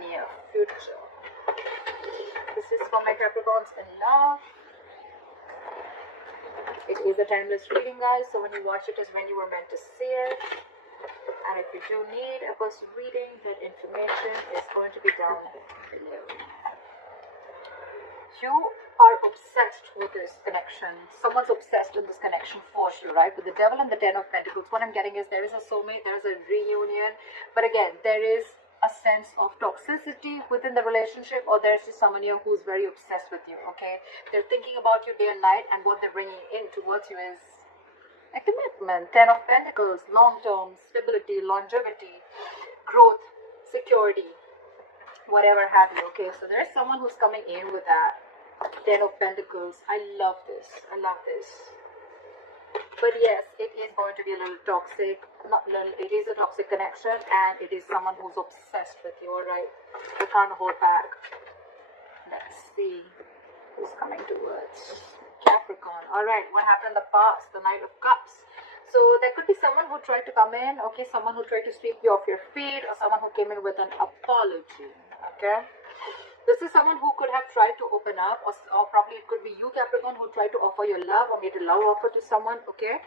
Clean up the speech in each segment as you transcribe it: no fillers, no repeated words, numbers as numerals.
near future. This is for my Capricorns in love. It is a timeless reading, guys, so when you watch it is when you were meant to see it. And if you do need a personal reading, that information is going to be down below. You are obsessed with this connection. Someone's obsessed with this connection for sure, right? With the Devil and the Ten of Pentacles, what I'm getting is there is a soulmate, there is a reunion, but again, there is a sense of toxicity within the relationship, or there's just someone here who's very obsessed with you, okay? They're thinking about you day and night, and what they're bringing in towards you is a commitment. Ten of Pentacles, long-term stability, longevity, growth, security, whatever have you, okay? So there's someone who's coming in with that Ten of Pentacles. I love this. I love this. But yes, it is going to be a little toxic. Not little, it is a toxic connection, and it is someone who's obsessed with you, alright? They can't hold back. Let's see who's coming towards Capricorn. Alright, what happened in the past? The Knight of Cups. So there could be someone who tried to come in, okay? Someone who tried to sweep you off your feet, or someone who came in with an apology, okay? This is someone who could have tried to open up, or probably it could be you, Capricorn, who tried to offer your love or made a love offer to someone, okay?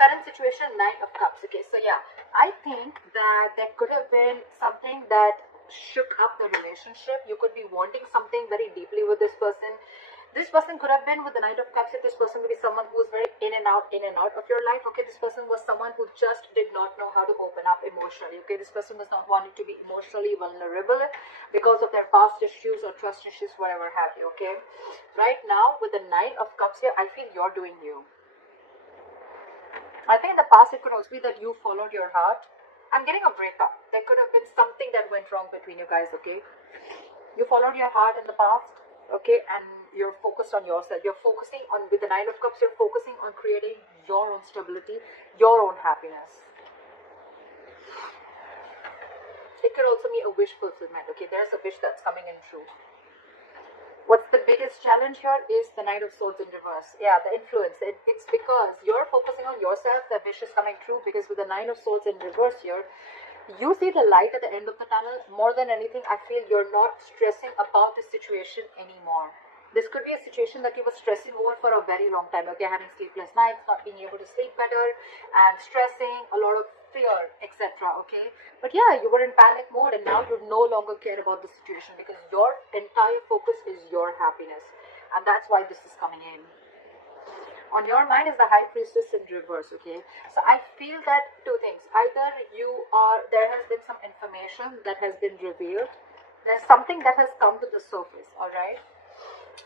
Current situation, Knight of Cups, okay? So yeah, I think that there could have been something that shook up the relationship. You could be wanting something very deeply with this person. This person could have been with the Knight of Cups. If this person could be someone who's very in and out of your life. Okay, this person was someone who just did not know how to open up emotionally. Okay, this person was not wanting to be emotionally vulnerable because of their past issues or trust issues, whatever have you. Okay, right now with the Nine of Cups here, I feel you're doing you. I think in the past it could also be that you followed your heart. I'm getting a breakup. There could have been something that went wrong between you guys. Okay, you followed your heart in the past. Okay, and you're focused on yourself. You're focusing on, with the Nine of Cups, you're focusing on creating your own stability, your own happiness. It could also be a wish fulfillment. Okay, there's a wish that's coming in true. What's the biggest challenge here is the Knight of Swords in reverse. Yeah, the influence. It's because you're focusing on yourself, the wish is coming true, because with the Nine of Swords in reverse here, you see the light at the end of the tunnel. More than anything, I feel you're not stressing about the situation anymore. This could be a situation that you were stressing over for a very long time. Okay, having sleepless nights, not being able to sleep better, and stressing, a lot of fear, etc. Okay, but yeah, you were in panic mode, and now you no longer care about the situation because your entire focus is your happiness, and that's why this is coming in. On your mind is the High Priestess in reverse, okay? So I feel that two things. Either there has been some information that has been revealed. There's something that has come to the surface, alright?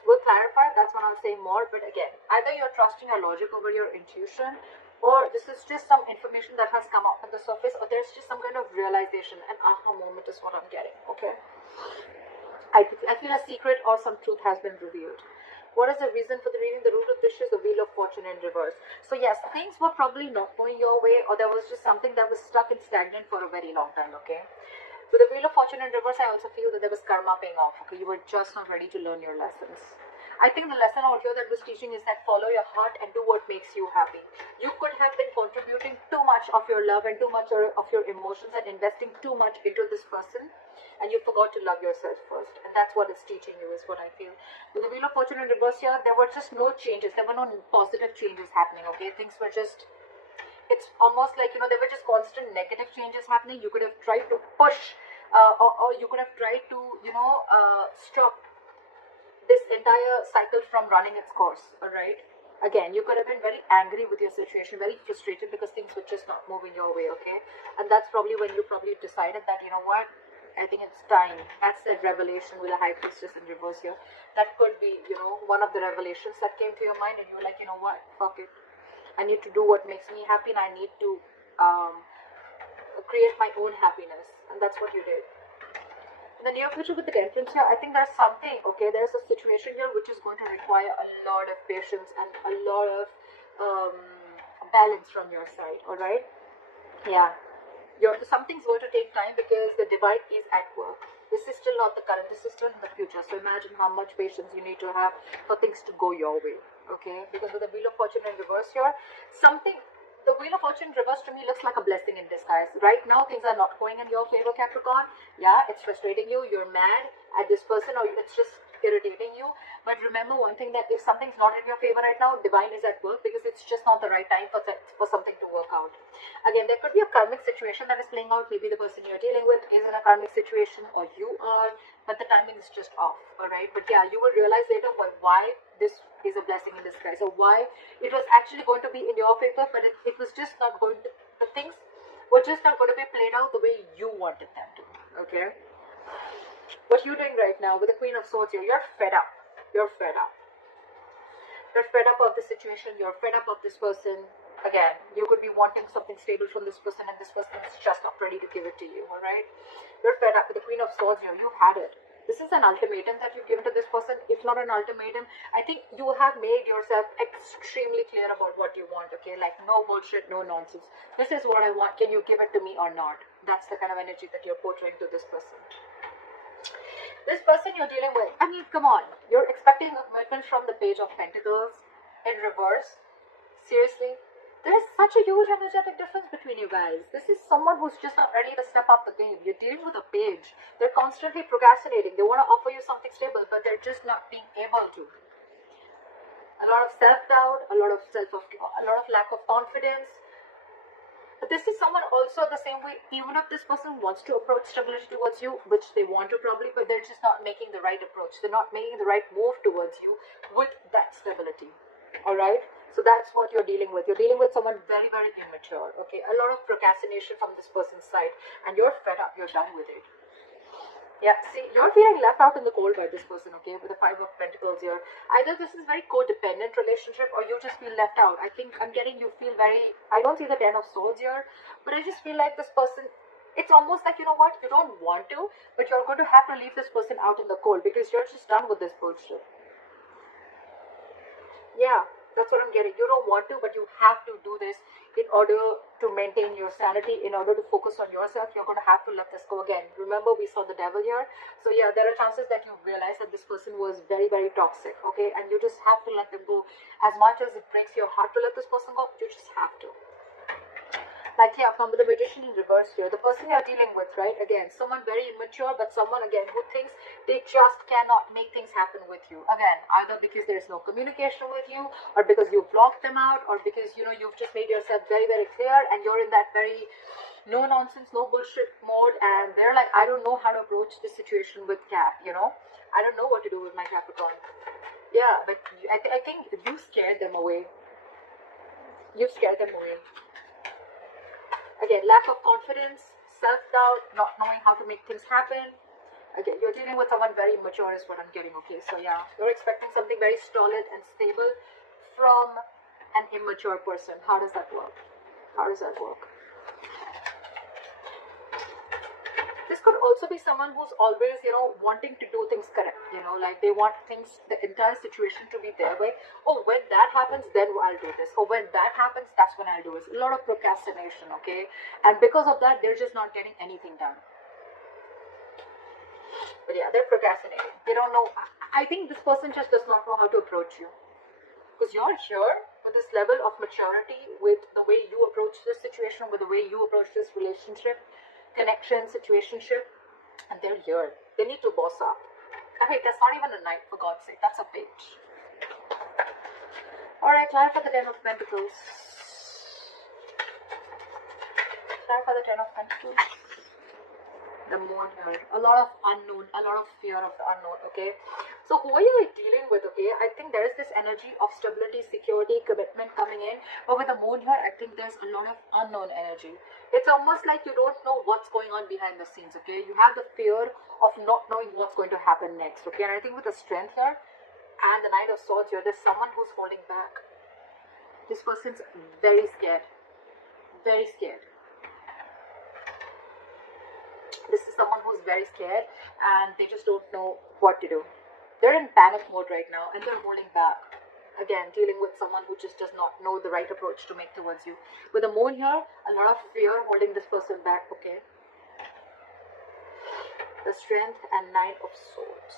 We'll clarify, that's when I'll say more. But again, either you're trusting your logic over your intuition, or this is just some information that has come up on the surface, or there's just some kind of realization. An aha moment is what I'm getting, okay? I feel a secret or some truth has been revealed. What is the reason for the reading? The root of this is the Wheel of Fortune in reverse. So yes, things were probably not going your way, or there was just something that was stuck and stagnant for a very long time, okay? With the Wheel of Fortune in reverse, I also feel that there was karma paying off, okay? You were just not ready to learn your lessons. I think the lesson out here that was teaching is that follow your heart and do what makes you happy. You could have been contributing too much of your love and too much of your emotions and investing too much into this person, and you forgot to love yourself first. And that's what it's teaching you, is what I feel. With the Wheel of Fortune in reverse here, there were just no changes. There were no positive changes happening, okay? Things were just, it's almost like, there were just constant negative changes happening. You could have tried to push, or you could have tried to, stop this entire cycle from running its course, alright? Again, you could have been very angry with your situation, very frustrated because things were just not moving your way, okay? And that's probably when you probably decided that, you know what, I think it's time. That's the revelation with the High Priestess in reverse here. That could be, one of the revelations that came to your mind, and you were like, you know what, fuck it. I need to do what makes me happy, and I need to create my own happiness. And that's what you did. In the near future with the Temperance here, I think there's something, okay, there's a situation here which is going to require a lot of patience and a lot of balance from your side, alright? Yeah. Something's going to take time because the divine is at work. This is still not the current, this is still in the future. So imagine how much patience you need to have for things to go your way, okay? Because with the Wheel of Fortune in reverse here, something the Wheel of Fortune reversed to me looks like a blessing in disguise. Right now, things are not going in your favor, Capricorn. Yeah, it's frustrating you. You're mad at this person, or it's just irritating you. But remember one thing, that if something's not in your favor right now, divine is at work, because it's just not the right time for something to work out. Again, there could be a karmic situation that is playing out. Maybe the person you're dealing with is in a karmic situation, or you are, but the timing is just off. All right, but yeah, you will realize later why this is a blessing in disguise, or why it was actually going to be in your favor, but it was just not going to, the things were just not going to be played out the way you wanted them to. Okay, what you're doing right now with the Queen of Swords here, you're fed up. You're fed up. You're fed up of the situation. You're fed up of this person. Again, you could be wanting something stable from this person, and this person is just not ready to give it to you. All right, you're fed up with the Queen of Swords here. You've had it. This is an ultimatum that you've given to this person. If not an ultimatum, I think you have made yourself extremely clear about what you want, okay? Like, no bullshit, no nonsense. This is what I want. Can you give it to me or not? That's the kind of energy that you're portraying to this person. This person you're dealing with, I mean, come on. You're expecting a commitment from the Page of Pentacles in reverse. Seriously? There is such a huge energetic difference between you guys. This is someone who's just not ready to step up the game. You're dealing with a page. They're constantly procrastinating. They want to offer you something stable, but they're just not being able to. A lot of self-doubt, a lot of lack of confidence. But this is someone also the same way, even if this person wants to approach stability towards you, which they want to probably, but they're just not making the right approach. They're not making the right move towards you with that stability. All right? So that's what you're dealing with. You're dealing with someone very, very immature, okay? A lot of procrastination from this person's side, and you're fed up. You're done with it. Yeah, see, you're feeling left out in the cold by this person, okay? With the Five of Pentacles here. Either this is a very codependent relationship, or you just feel left out. I think I'm getting you feel very... I don't see the Ten of Swords here, but I just feel like this person... It's almost like, you know what? You don't want to, but you're going to have to leave this person out in the cold, because you're just done with this bullshit. Yeah. That's what I'm getting. You don't want to, but you have to do this in order to maintain your sanity, in order to focus on yourself. You're going to have to let this go again. Remember, we saw the devil here. So yeah, there are chances that you realize that this person was very, very toxic, okay? And you just have to let them go. As much as it breaks your heart to let this person go, you just have to. Like, yeah, from the Magician in reverse here, the person you're dealing with, right? Again, someone very immature, but someone, again, who thinks they just cannot make things happen with you. Again, either because there's no communication with you, or because you blocked them out, or because, you know, you've just made yourself very, very clear, and you're in that very no-nonsense, no-bullshit mode, and they're like, I don't know how to approach this situation with Cap, you know? I don't know what to do with my Capricorn. Yeah, but I think you scared them away. You scared them away. Again, lack of confidence, self-doubt, not knowing how to make things happen. Again, you're dealing with someone very mature is what I'm getting, okay? So yeah, you're expecting something very solid and stable from an immature person. How does that work? How does that work? This could also be someone who's always, you know, wanting to do things correct, you know, like they want things, the entire situation to be their way. Oh, when that happens, then I'll do this. Or when that happens, that's when I'll do this. A lot of procrastination, okay? And because of that, they're just not getting anything done. But yeah, they're procrastinating. They don't know. I think this person just does not know how to approach you. Because you're here with this level of maturity, with the way you approach this situation, with the way you approach this relationship, connection, situationship, and they're here. They need to boss up. I mean, that's not even a knight, for God's sake. That's a page. Alright, clarify the Ten of Pentacles. Clarify the Ten of Pentacles. The Moon here. A lot of unknown, a lot of fear of the unknown, okay? So who are you dealing with, okay? I think there is this energy of stability, security, commitment coming in. But with the Moon here, I think there's a lot of unknown energy. It's almost like you don't know what's going on behind the scenes, okay? You have the fear of not knowing what's going to happen next, okay? And I think with the Strength here and the Knight of Swords here, there's someone who's holding back. This person's very scared. Very scared. This is someone who's very scared and they just don't know what to do. They're in panic mode right now and they're holding back. Again, dealing with someone who just does not know the right approach to make towards you. With the Moon here, a lot of fear holding this person back, okay? The Strength and Knight of Swords.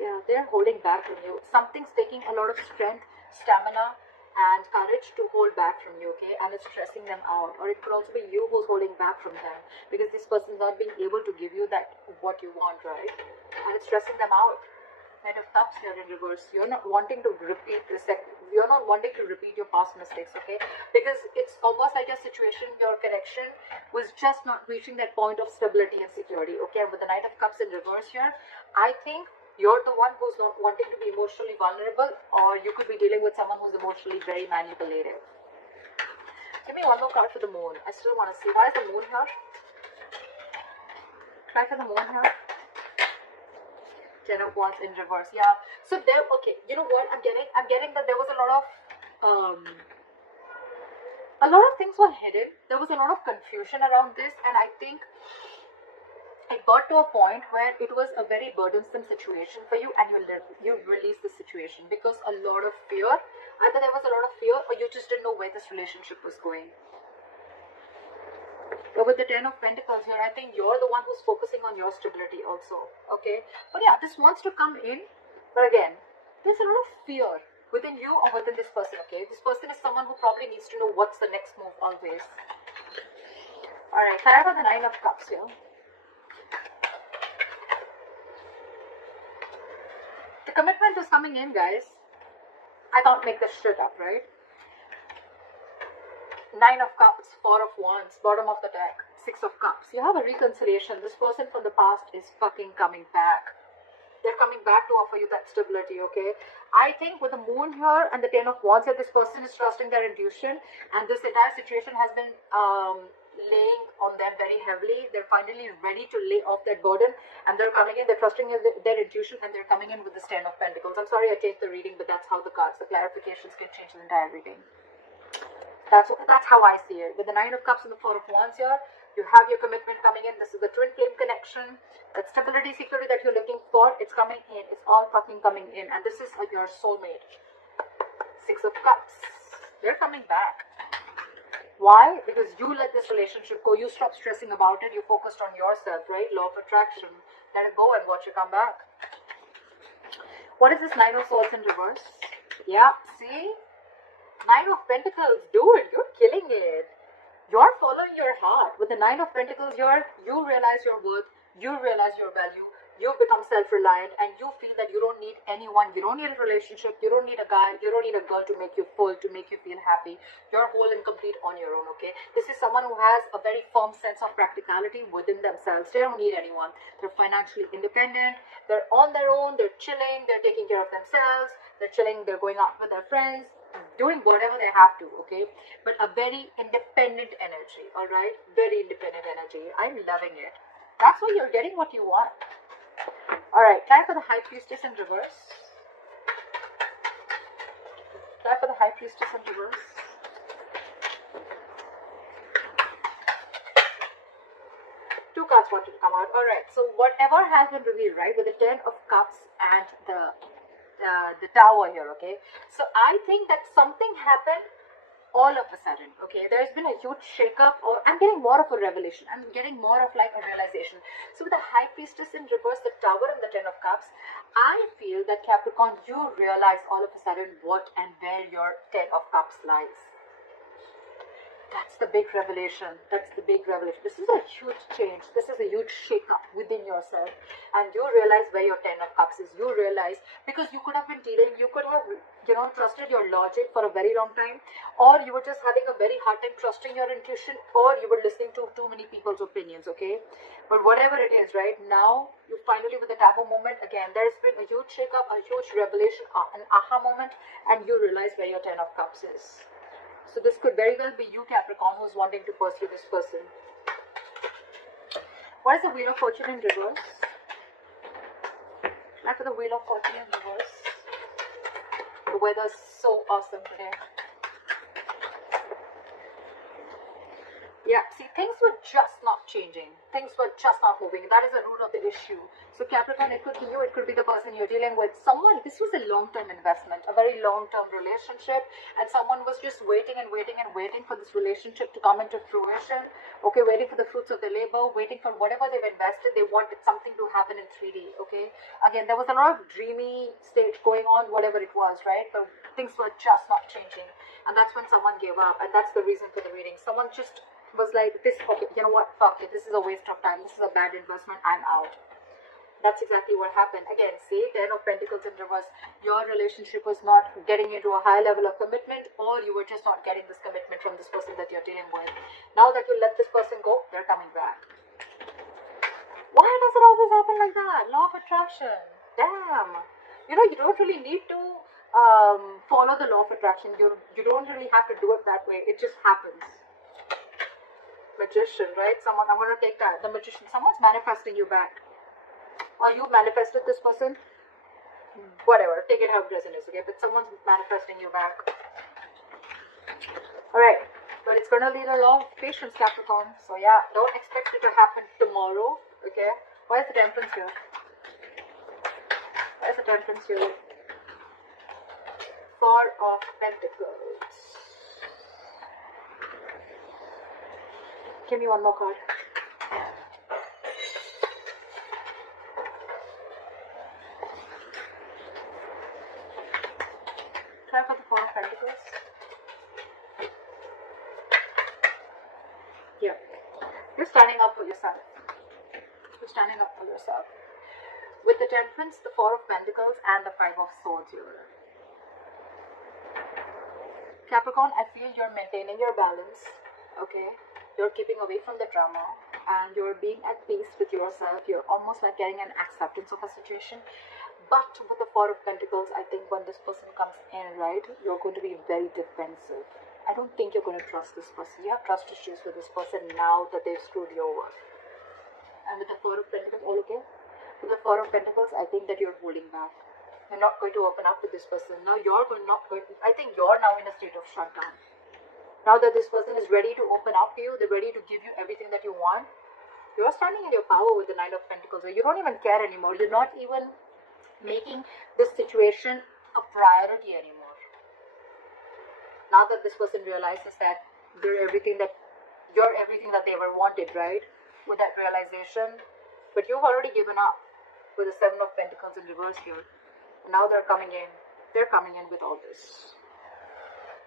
Yeah, they're holding back from you. Something's taking a lot of strength, stamina, and courage to hold back from you, okay? And it's stressing them out. Or it could also be you who's holding back from them, because this person's not being able to give you that what you want, right? And it's stressing them out. Knight of Cups here in reverse. You're not wanting to repeat you're not wanting to repeat your past mistakes, okay? Because it's almost like your situation, your connection was just not reaching that point of stability and security, okay? With the Knight of Cups in reverse here, I think you're the one who's not wanting to be emotionally vulnerable, or you could be dealing with someone who's emotionally very manipulative. Give me one more card for the Moon. I still want to see. Why is the Moon here? Try for the Moon here. Ten of Wands in reverse. Yeah. So there, okay, you know what I'm getting that there was a lot of things were hidden. There was a lot of confusion around this, and I think it got to a point where it was a very burdensome situation for you, and you released the situation because a lot of fear. Either there was a lot of fear, or you just didn't know where this relationship was going. But with the Ten of Pentacles here, I think you're the one who's focusing on your stability also, okay? But yeah, this wants to come in, but again, there's a lot of fear within you or within this person, okay? This person is someone who probably needs to know what's the next move always. Alright, clarify the Nine of Cups here. The commitment is coming in, guys. I can't make this shit up, right? Nine of Cups, Four of Wands, bottom of the deck, Six of Cups. You have a reconciliation. This person from the past is fucking coming back. They're coming back to offer you that stability, okay? I think with the Moon here and the Ten of Wands here, this person is trusting their intuition, and this entire situation has been laying on them very heavily. They're finally ready to lay off that burden, and they're coming in, they're trusting their intuition, and they're coming in with this Ten of Pentacles. I'm sorry I changed the reading, but that's how the cards, the clarifications can change the entire reading. That's how I see it. With the Nine of Cups and the Four of Wands here, you have your commitment coming in. This is the twin flame connection. That stability, security that you're looking for, it's coming in. It's all fucking coming in. And this is your soulmate. Six of Cups. They're coming back. Why? Because you let this relationship go. You stop stressing about it. You focused on yourself, right? Law of attraction. Let it go and watch it come back. What is this Nine of Swords in reverse? Yeah, see? Nine of Pentacles, dude, you're killing it. You're following your heart. With the Nine of Pentacles here, you realize your worth, you realize your value, you become self-reliant, and you feel that you don't need anyone, you don't need a relationship, you don't need a guy, you don't need a girl to make you full, to make you feel happy. You're whole and complete on your own, okay? This is someone who has a very firm sense of practicality within themselves. They don't need anyone. They're financially independent, they're on their own, they're chilling, they're taking care of themselves, they're chilling, they're going out with their friends, doing whatever they have to, okay? But a very independent energy, all right? Very independent energy. I'm loving it. That's why you're getting what you want. All right, try for the High Priestess in reverse. Try for the High Priestess in reverse. Two cards wanted to come out. All right, so whatever has been revealed, right, with the Ten of Cups and the Tower here, okay? So I think that something happened all of a sudden, okay? There's been a huge shakeup, or I'm getting more of a revelation. I'm getting more of like a realization. So with the High Priestess in reverse, the Tower and the Ten of Cups, I feel that Capricorn, you realize all of a sudden what and where your Ten of Cups lies. That's the big revelation. That's the big revelation. This is a huge change. This is a huge shake-up within yourself. And you realize where your Ten of Cups is. You realize, because you could have been dealing, you could have, trusted your logic for a very long time. Or you were just having a very hard time trusting your intuition. Or you were listening to too many people's opinions, okay? But whatever it is, right now, you finally, with the Tower moment, again, there's been a huge shake-up, a huge revelation, an aha moment. And you realize where your Ten of Cups is. So this could very well be you, Capricorn, who's wanting to pursue this person. What is the Wheel of Fortune in reverse? After the Wheel of Fortune in reverse. The weather's so awesome today. Yeah, see, things were just not changing. Things were just not moving. That is the root of the issue. So Capricorn, it could be you, it could be the person you're dealing with. Someone, this was a long-term investment, a very long-term relationship, and someone was just waiting and waiting and waiting for this relationship to come into fruition. Okay, waiting for the fruits of their labor, waiting for whatever they've invested. They wanted something to happen in 3D. Okay, again, there was a lot of dreamy stage going on, whatever it was, right? But things were just not changing, and that's when someone gave up, and that's the reason for the reading. Someone just was like, this, okay, you know what, fuck it, this is a waste of time, this is a bad investment, I'm out. That's exactly what happened. Again, see, 10 of Pentacles in reverse. Your relationship was not getting into a high level of commitment, or you were just not getting this commitment from this person that you're dealing with. Now that you let this person go, they're coming back. Why does it always happen like that? Law of attraction. Damn. You know, you don't really need to follow the law of attraction. You don't really have to do it that way. It just happens. Magician, right? Someone, I'm going to take that. The Magician. Someone's manifesting you back. Or you manifested this person, whatever, take it how it resonates, okay? But someone's manifesting you back. Alright, but it's going to need a lot of patience, Capricorn. So yeah, don't expect it to happen tomorrow, okay? Why is the Temperance here? Why is the Temperance here? Four of Pentacles. Give me one more card. For the Four of Pentacles. Yeah. You're standing up for yourself. You're standing up for yourself. With the Temperance, the Four of Pentacles, and the Five of Swords here. Capricorn, I feel you're maintaining your balance. Okay? You're keeping away from the drama. And you're being at peace with yourself. You're almost like getting an acceptance of a situation. But with the Four of Pentacles, I think when this person comes in, right, you're going to be very defensive. I don't think you're going to trust this person. You have trust issues with this person now that they've screwed you over. And with the Four of Pentacles, all okay? With the Four of Pentacles, I think that you're holding back. You're not going to open up to this person. Now I think you're now in a state of shutdown. Now that this person is ready to open up to you, they're ready to give you everything that you want. You're standing in your power with the Nine of Pentacles. You don't even care anymore. You're not even making this situation a priority anymore. Now that this person realizes that you're everything that they ever wanted, right? With that realization, but you've already given up with the Seven of Pentacles in reverse here. And now they're coming in. They're coming in with all this.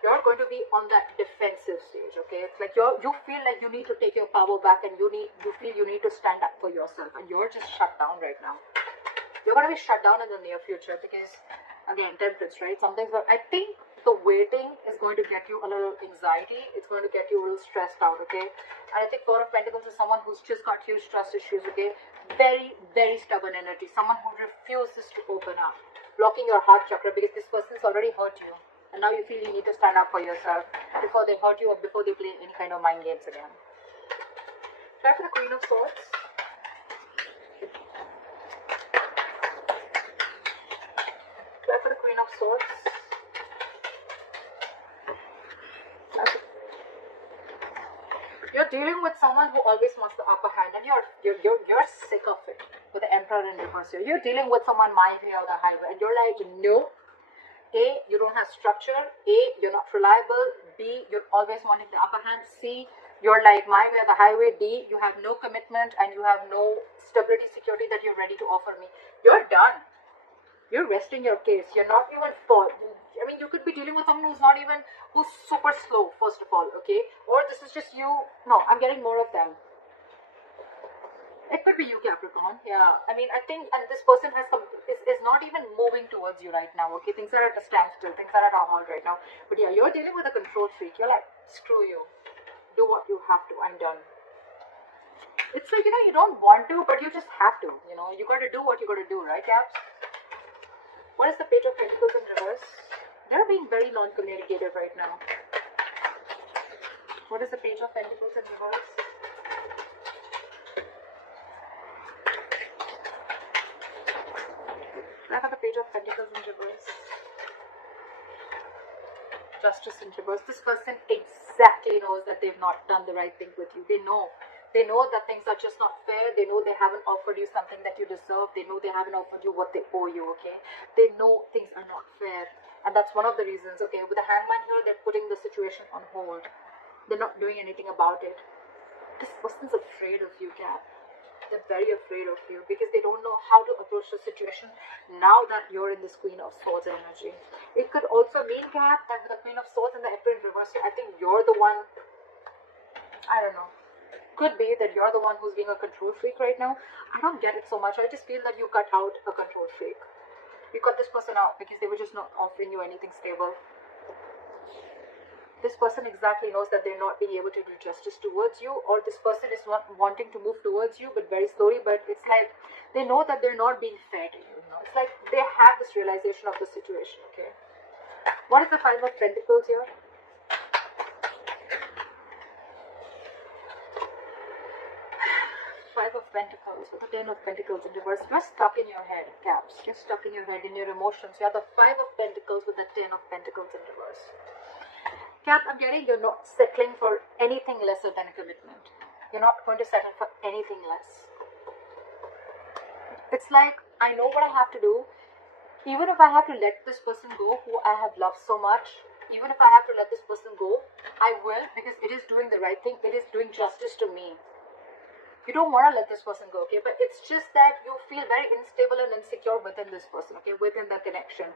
You're going to be on that defensive stage, okay? It's like you feel like you need to take your power back, and you feel you need to stand up for yourself, and you're just shut down right now. You're going to be shut down in the near future because, again, Temperance, right? I think the waiting is going to get you a little anxiety. It's going to get you a little stressed out, okay? And I think Four of Pentacles is someone who's just got huge trust issues, okay? Very, very stubborn energy. Someone who refuses to open up. Blocking your heart chakra because this person's already hurt you. And now you feel you need to stand up for yourself before they hurt you or before they play any kind of mind games again. Try for the Queen of Swords. For the Queen of Swords. You're dealing with someone who always wants the upper hand, and you're sick of it. With the Emperor in reverse here, you're dealing with someone my way or the highway, and you're like, no. A, you don't have structure. A, you're not reliable. B, you're always wanting the upper hand. C, you're like my way or the highway. D, you have no commitment and you have no stability, security that you're ready to offer me. You're done. You're resting your case. You're not even I mean, you could be dealing with someone who's super slow, first of all, okay? Or this is just you. No, I'm getting more of them. It could be you, Capricorn. Yeah. I mean, I think, and this person is not even moving towards you right now, okay? Things are at a standstill. Things are at a halt right now. But yeah, you're dealing with a control freak. You're like, screw you. Do what you have to. I'm done. It's like, you don't want to, but you just have to. You got to do what you got to do, right, Caps? What is the Page of Pentacles in reverse? They're being very non-communicative right now. What is the Page of Pentacles in reverse? I have the Page of Pentacles in reverse. Justice in reverse. This person exactly knows that they've not done the right thing with you. They know. They know that things are just not fair. They know they haven't offered you something that you deserve. They know they haven't offered you what they owe you, okay? They know things are not fair. And that's one of the reasons, okay? With the Hangman here, they're putting the situation on hold. They're not doing anything about it. This person's afraid of you, Cap. They're very afraid of you because they don't know how to approach the situation now that you're in this Queen of Swords energy. It could also mean, Cap, that with the Queen of Swords and the Emperor in reverse, I think you're the one, I don't know. Could be that you're the one who's being a control freak right now. I don't get it so much. I just feel that you cut out a control freak. You cut this person out because they were just not offering you anything stable. This person exactly knows that they're not being able to do justice towards you, or this person is wanting to move towards you but very slowly, but it's like they know that they're not being fair to you, you know. It's like they have this realization of the situation, okay? What is the Five of Pentacles here? Five of Pentacles with the Ten of Pentacles in reverse. You're stuck in your head, Caps. You're stuck in your head, in your emotions. You have the Five of Pentacles with the Ten of Pentacles in reverse. Cap, I'm getting you're not settling for anything lesser than a commitment. You're not going to settle for anything less. It's like, I know what I have to do. Even if I have to let this person go who I have loved so much, even if I have to let this person go, I will, because it is doing the right thing. It is doing justice to me. You don't want to let this person go, okay? But it's just that you feel very unstable and insecure within this person, okay? Within that connection.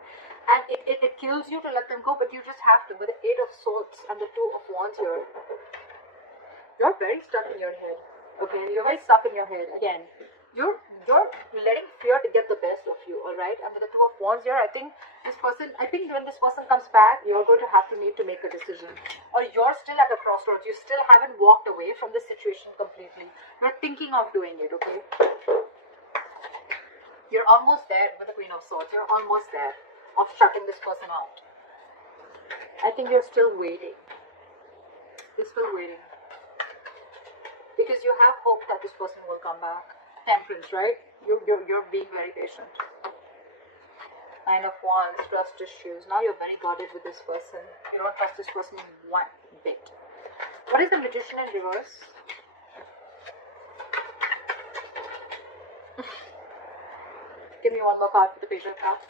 And it kills you to let them go, but you just have to. With the Eight of Swords and the Two of Wands here. You're very stuck in your head, okay? You're very stuck in your head. Again, you're letting fear to get the best of you, alright? And with the Two of Wands here, I think when this person comes back, you're going to have to need to make a decision. Or you're still at a crossroads. You still haven't walked away from the situation completely. You're thinking of doing it, okay? You're almost there with the Queen of Swords. You're almost there of shutting this person out. I think you're still waiting. You're still waiting. Because you have hope that this person will come back. Temperance, right? You're being very patient. Nine of Wands, trust issues. Now you're very guarded with this person. You don't trust this person one bit. What is the Magician in reverse? Give me one more card for the Page of Cups.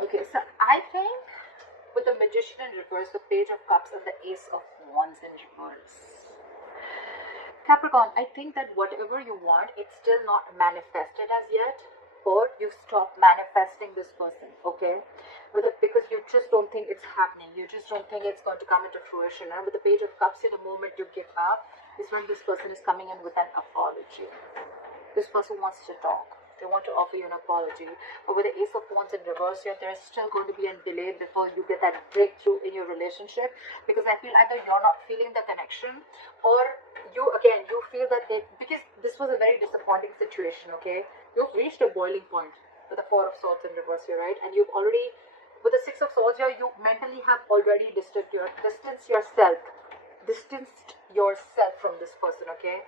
Okay, so I think with the Magician in reverse, the Page of Cups, and the Ace of Wands in reverse. Capricorn, I think that whatever you want, it's still not manifested as yet, or you stop manifesting this person, okay? Because you just don't think it's happening. You just don't think it's going to come into fruition. And with the Page of Cups, the moment you give up is when this person is coming in with an apology. This person wants to talk. They want to offer you an apology. But with the Ace of Wands in reverse here, there's still going to be a delay before you get that breakthrough in your relationship. Because I feel either you're not feeling the connection, or you feel that because this was a very disappointing situation, okay? You've reached a boiling point with the Four of Swords in reverse here, right? And you've already, with the Six of Swords here, you mentally have already distanced yourself from this person, okay?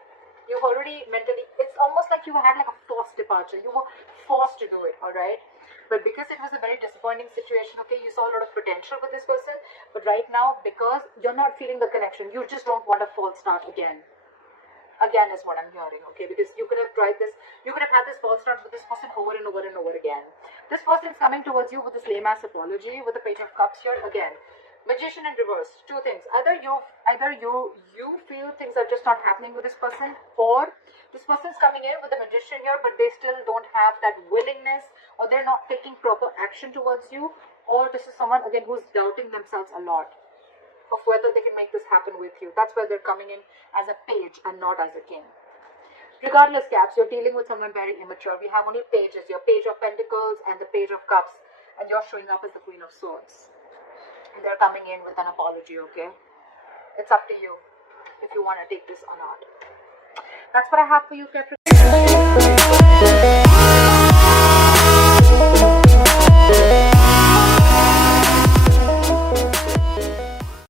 You've already mentally, it's almost like you had like a forced departure. You were forced to do it, alright? But because it was a very disappointing situation, okay, you saw a lot of potential with this person. But right now, because you're not feeling the connection, you just don't want a false start again. Again is what I'm hearing, okay? Because you could have tried this, you could have had this false start with this person over and over and over again. This person's coming towards you with this lame-ass apology, with the Page of Cups here again. Magician in reverse. Two things. Either you feel things are just not happening with this person, or this person's coming in with the Magician here, but they still don't have that willingness, or they're not taking proper action towards you, or this is someone again who's doubting themselves a lot of whether they can make this happen with you. That's why they're coming in as a page and not as a king. Regardless, Caps, you're dealing with someone very immature. We have only pages. Your Page of Pentacles and the Page of Cups, and you're showing up as the Queen of Swords. And they're coming in with an apology, okay? It's up to you if you want to take this or not. That's what I have for you, Capricorn.